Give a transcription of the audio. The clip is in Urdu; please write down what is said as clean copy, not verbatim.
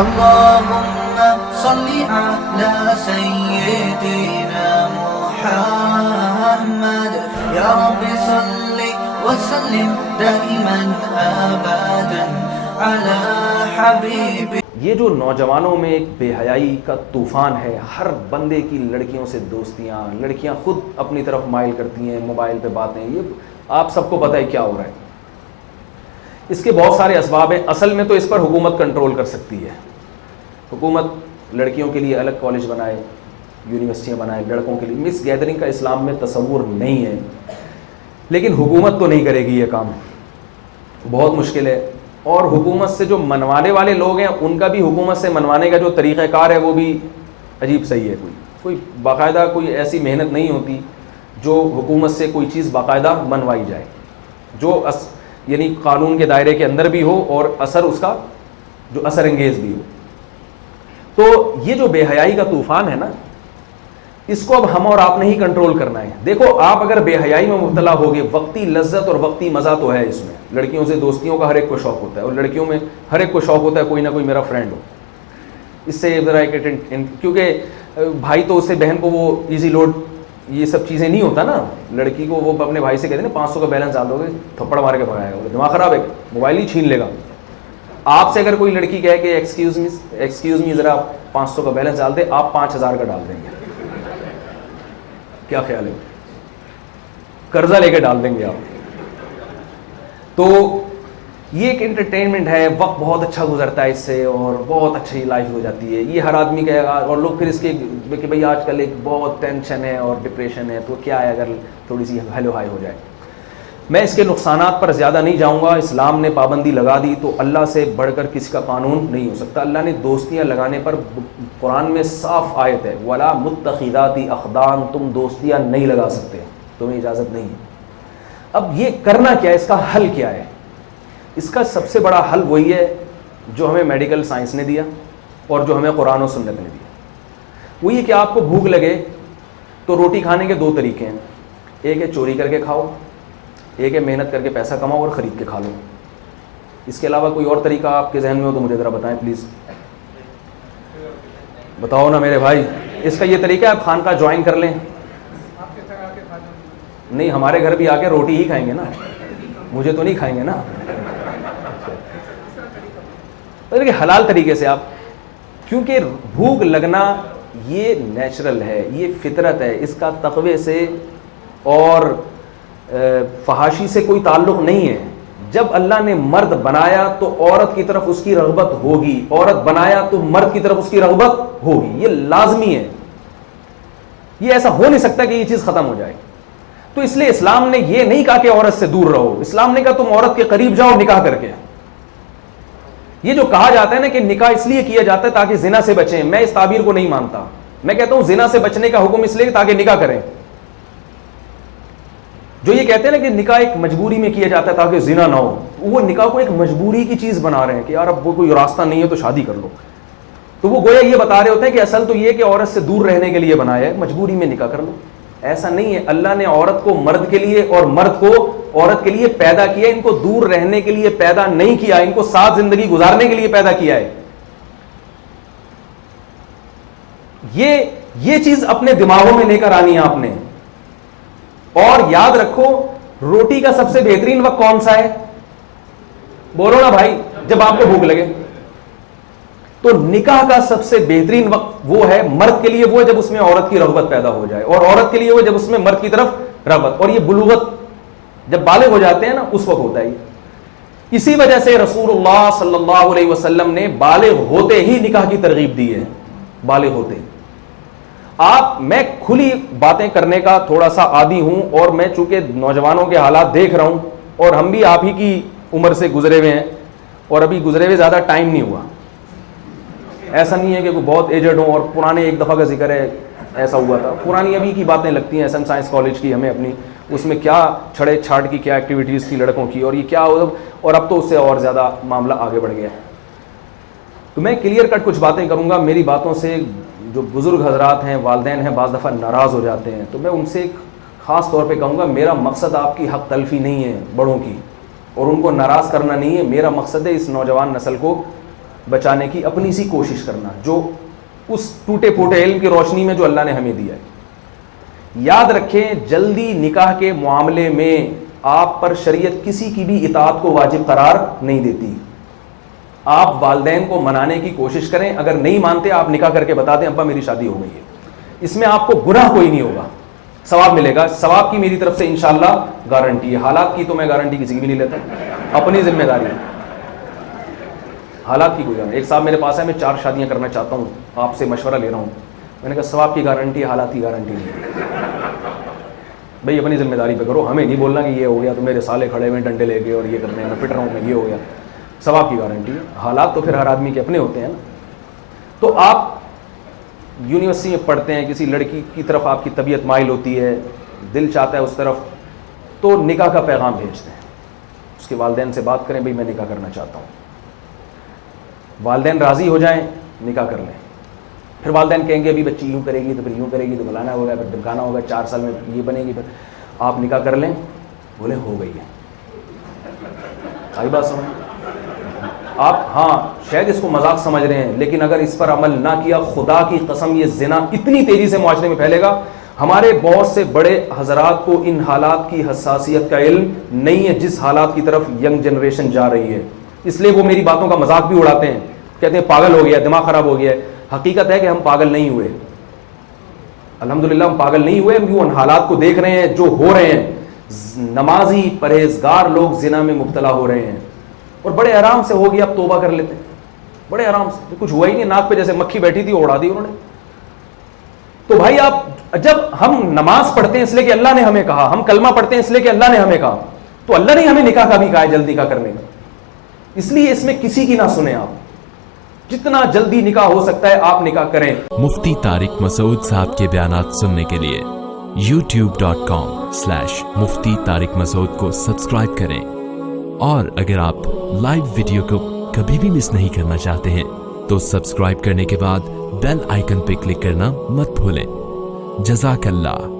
اللهم صل على سيدنا محمد يا رب صل وسلم دائما ابدا على حبيبك. یہ جو نوجوانوں میں ایک بے حیائی کا طوفان ہے، ہر بندے کی لڑکیوں سے دوستیاں، لڑکیاں خود اپنی طرف مائل کرتی ہیں، موبائل پہ باتیں، یہ آپ سب کو پتہ ہے کیا ہو رہا ہے. اس کے بہت سارے اسباب ہیں. اصل میں تو اس پر حکومت کنٹرول کر سکتی ہے. حکومت لڑکیوں کے لیے الگ کالج بنائے، یونیورسٹیاں بنائے، لڑکوں کے لیے. مس گیدرنگ کا اسلام میں تصور نہیں ہے، لیکن حکومت تو نہیں کرے گی یہ کام، بہت مشکل ہے. اور حکومت سے جو منوانے والے لوگ ہیں ان کا بھی حکومت سے منوانے کا جو طریقہ کار ہے وہ بھی عجیب صحیح ہے. کوئی باقاعدہ کوئی ایسی محنت نہیں ہوتی جو حکومت سے کوئی چیز باقاعدہ منوائی جائے، جو یعنی قانون کے دائرے کے اندر بھی ہو اور اثر اس کا جو اثر انگیز بھی ہو. تو یہ جو بے حیائی کا طوفان ہے نا، اس کو اب ہم اور آپ نے ہی کنٹرول کرنا ہے. دیکھو آپ اگر بے حیائی میں مبتلا ہوگے، وقتی لذت اور وقتی مزہ تو ہے اس میں، لڑکیوں سے دوستیوں کا ہر ایک کو شوق ہوتا ہے، اور لڑکیوں میں ہر ایک کو شوق ہوتا ہے کوئی نہ کوئی میرا فرینڈ ہو. اس سے ذرا کیونکہ بھائی تو اس سے بہن کو وہ ایزی لوڈ یہ سب چیزیں نہیں ہوتا نا. لڑکی کو وہ اپنے بھائی سے کہتے ہیں نا 500 کا بیلنس ڈال دو گے تھپڑ مار کے بھگائے گا، دماغ خراب ہے، موبائل ہی چھین لے گا. آپ سے اگر کوئی لڑکی کہے کہ ایکسکیوز می ذرا 500 کا بیلنس ڈال دے، آپ 5000 کا ڈال دیں گے. کیا خیال ہے؟ قرضہ لے کے ڈال دیں گے آپ. تو یہ ایک انٹرٹینمنٹ ہے، وقت بہت اچھا گزرتا ہے اس سے اور بہت اچھی لائف ہو جاتی ہے. یہ ہر آدمی کہے گا، اور لوگ پھر اس کے کہ بھائی آج کل ایک بہت ٹینشن ہے اور ڈپریشن ہے، تو کیا ہے اگر تھوڑی سی ہیلو ہائی ہو جائے. میں اس کے نقصانات پر زیادہ نہیں جاؤں گا. اسلام نے پابندی لگا دی تو اللہ سے بڑھ کر کسی کا قانون نہیں ہو سکتا. اللہ نے دوستیاں لگانے پر قرآن میں صاف آیت ہے، وَلَا مُتَّخِذَاتِ أَخْدَانٍ، تم دوستیاں نہیں لگا سکتے، تمہیں اجازت نہیں. اب یہ کرنا کیا ہے، اس کا حل کیا ہے؟ اس کا سب سے بڑا حل وہی ہے جو ہمیں میڈیکل سائنس نے دیا اور جو ہمیں قرآن و سنت نے دیا. وہ یہ کہ آپ کو بھوک لگے تو روٹی کھانے کے 2 طریقے ہیں. ایک ہے چوری کر کے کھاؤ، ایک ہے محنت کر کے پیسہ کماؤ اور خرید کے کھا لو. اس کے علاوہ کوئی اور طریقہ آپ کے ذہن میں ہو تو مجھے ذرا بتائیں پلیز. بتاؤ نا میرے بھائی. اس کا یہ طریقہ ہے آپ خانقاہ جوائن کر لیں. نہیں، ہمارے گھر بھی آ کے روٹی ہی کھائیں گے نا، مجھے تو نہیں کھائیں گے نا. لیکن حلال طریقے سے آپ، کیونکہ بھوک لگنا یہ نیچرل ہے، یہ فطرت ہے، اس کا تقوی سے اور فحاشی سے کوئی تعلق نہیں ہے. جب اللہ نے مرد بنایا تو عورت کی طرف اس کی رغبت ہوگی، عورت بنایا تو مرد کی طرف اس کی رغبت ہوگی. یہ لازمی ہے، یہ ایسا ہو نہیں سکتا کہ یہ چیز ختم ہو جائے. تو اس لیے اسلام نے یہ نہیں کہا کہ عورت سے دور رہو، اسلام نے کہا تم عورت کے قریب جاؤ نکاح کر کے. یہ جو کہا جاتا ہے نا کہ نکاح اس لیے کیا جاتا ہے تاکہ زنا سے بچیں، میں اس تعبیر کو نہیں مانتا. میں کہتا ہوں زنا سے بچنے کا حکم اس لیے تاکہ نکاح کریں. جو یہ کہتے ہیں نا کہ نکاح ایک مجبوری میں کیا جاتا ہے تاکہ زنا نہ ہو، وہ نکاح کو ایک مجبوری کی چیز بنا رہے ہیں کہ یار اب وہ کوئی راستہ نہیں ہے تو شادی کر لو. تو وہ گویا یہ بتا رہے ہوتے ہیں کہ اصل تو یہ کہ عورت سے دور رہنے کے لیے بنایا ہے، مجبوری میں نکاح کر لو. ایسا نہیں ہے. اللہ نے عورت کو مرد کے لیے اور مرد کو عورت کے لیے پیدا کیا. ان کو دور رہنے کے لیے پیدا نہیں کیا، ان کو ساتھ زندگی گزارنے کے لیے پیدا کیا ہے. یہ چیز اپنے دماغوں میں لے کر آنی ہے آپ نے. اور یاد رکھو روٹی کا سب سے بہترین وقت کون سا ہے؟ بولو نا بھائی. جب آپ کو بھوک لگے. تو نکاح کا سب سے بہترین وقت وہ ہے مرد کے لیے، وہ ہے جب اس میں عورت کی رغبت پیدا ہو جائے، اور عورت کے لیے وہ جب اس میں مرد کی طرف رغبت. اور یہ بلوغت جب بالغ ہو جاتے ہیں نا اس وقت ہوتا ہے. اسی وجہ سے رسول اللہ صلی اللہ علیہ وسلم نے بالغ ہوتے ہی نکاح کی ترغیب دی ہے. بالغ ہوتے ہی. میں کھلی باتیں کرنے کا تھوڑا سا عادی ہوں، اور میں چونکہ نوجوانوں کے حالات دیکھ رہا ہوں، اور ہم بھی آپ ہی کی عمر سے گزرے ہوئے ہیں، اور ابھی گزرے ہوئے زیادہ ٹائم نہیں ہوا. ایسا نہیں ہے کہ کوئی بہت ایجڈ ہوں اور پرانے ایک دفعہ کا ذکر ہے ایسا ہوا تھا. پرانی ابھی کی باتیں لگتی ہیں. ایس ایم سائنس کالج کی ہمیں اپنی، اس میں کیا چھڑے چھاٹ کی کیا ایکٹیویٹیز تھی لڑکوں کی، اور یہ کیا ہو، اور اب تو اس سے اور زیادہ معاملہ آگے بڑھ گیا. تو میں کلیئر کٹ کچھ باتیں کروں گا. میری باتوں سے جو بزرگ حضرات ہیں، والدین ہیں، بعض دفعہ ناراض ہو جاتے ہیں، تو میں ان سے خاص طور پہ کہوں گا میرا مقصد آپ کی حق تلفی نہیں ہے بڑوں کی، اور ان کو ناراض کرنا نہیں ہے. میرا مقصد ہے اس نوجوان نسل کو بچانے کی اپنی سی کوشش کرنا, جو اس ٹوٹے پھوٹے علم کی روشنی میں جو اللہ نے ہمیں دیا ہے. یاد رکھیں جلدی نکاح کے معاملے میں آپ پر شریعت کسی کی بھی اطاعت کو واجب قرار نہیں دیتی. آپ والدین کو منانے کی کوشش کریں, اگر نہیں مانتے آپ نکاح کر کے بتا دیں ابا میری شادی ہو گئی ہے. اس میں آپ کو گناہ کوئی نہیں ہوگا, ثواب ملے گا. ثواب کی میری طرف سے انشاءاللہ گارنٹی ہے. حالات کی تو میں گارنٹی کسی کی بھی نہیں لیتا, اپنی ذمہ داری ہے. حالات کی کوئی گارنٹی. ایک صاحب میرے پاس ہے, میں 4 شادیاں کرنا چاہتا ہوں, آپ سے مشورہ لے رہا ہوں. میں نے کہا ثواب کی گارنٹی ہے, حالات کی گارنٹی نہیں. بھائی اپنی ذمہ داری پہ کرو, ہمیں نہیں بولنا کہ یہ ہو گیا تو میرے سالے کھڑے ہوئے ڈنڈے لے کے اور یہ کرنے میں پٹ رہا ہوں میں, یہ ہو گیا. ثواب کی گارنٹی ہے. حالات تو پھر ہر آدمی کے اپنے ہوتے ہیں نا. تو آپ یونیورسٹی میں پڑھتے ہیں, کسی لڑکی کی طرف آپ کی طبیعت مائل ہوتی ہے, دل چاہتا ہے اس طرف, تو نکاح کا پیغام بھیجتے ہیں. اس کے والدین سے بات کریں, بھئی میں نکاح کرنا چاہتا ہوں. والدین راضی ہو جائیں, نکاح کر لیں. پھر والدین کہیں گے ابھی بچی یوں کرے گی تو پھر یوں کرے گی تو بلانا ہوگا, پھر دمکانا ہوگا, 4 سال میں یہ بنے گی. پھر آپ نکاح کر لیں, بولے ہو گئی ہے. آئی بات سمجھ؟ آپ ہاں شاید اس کو مذاق سمجھ رہے ہیں, لیکن اگر اس پر عمل نہ کیا, خدا کی قسم یہ زنا اتنی تیزی سے معاشرے میں پھیلے گا. ہمارے بہت سے بڑے حضرات کو ان حالات کی حساسیت کا علم نہیں ہے جس حالات کی طرف ینگ جنریشن جا رہی ہے. اس لیے وہ میری باتوں کا مذاق بھی اڑاتے ہیں, کہتے ہیں پاگل ہو گیا, دماغ خراب ہو گیا ہے. حقیقت ہے کہ ہم پاگل نہیں ہوئے, الحمدللہ ہم پاگل نہیں ہوئے. ہم ان حالات کو دیکھ رہے ہیں جو ہو رہے ہیں. نمازی پرہیزگار لوگ زنا میں مبتلا ہو رہے ہیں, اور بڑے آرام سے ہو گیا, اب توبہ کر لیتے ہیں بڑے آرام سے, کچھ ہوا ہی نہیں, ناک پہ جیسے مکھی بیٹھی تھی اڑا دی انہوں نے. تو بھائی آپ جب ہم نماز پڑھتے ہیں اس لیے کہ اللہ نے ہمیں کہا, ہم کلمہ پڑھتے ہیں اس لیے کہ اللہ نے ہمیں کہا, تو اللہ نے ہمیں نکاح کا بھی کہا ہے جلدی نکاح کرنے کا. اس لیے اس میں کسی کی نہ سنیں آپ, جتنا جلدی نکاح ہو سکتا ہے آپ نکاح کریں. مفتی طارق مسعود صاحب کے بیانات سننے کے لیے youtube.com/مفتی طارق مسعود کو سبسکرائب کریں, اور اگر آپ لائیو ویڈیو کو کبھی بھی مس نہیں کرنا چاہتے ہیں تو سبسکرائب کرنے کے بعد بیل آئیکن پہ کلک کرنا مت بھولیں. جزاک اللہ.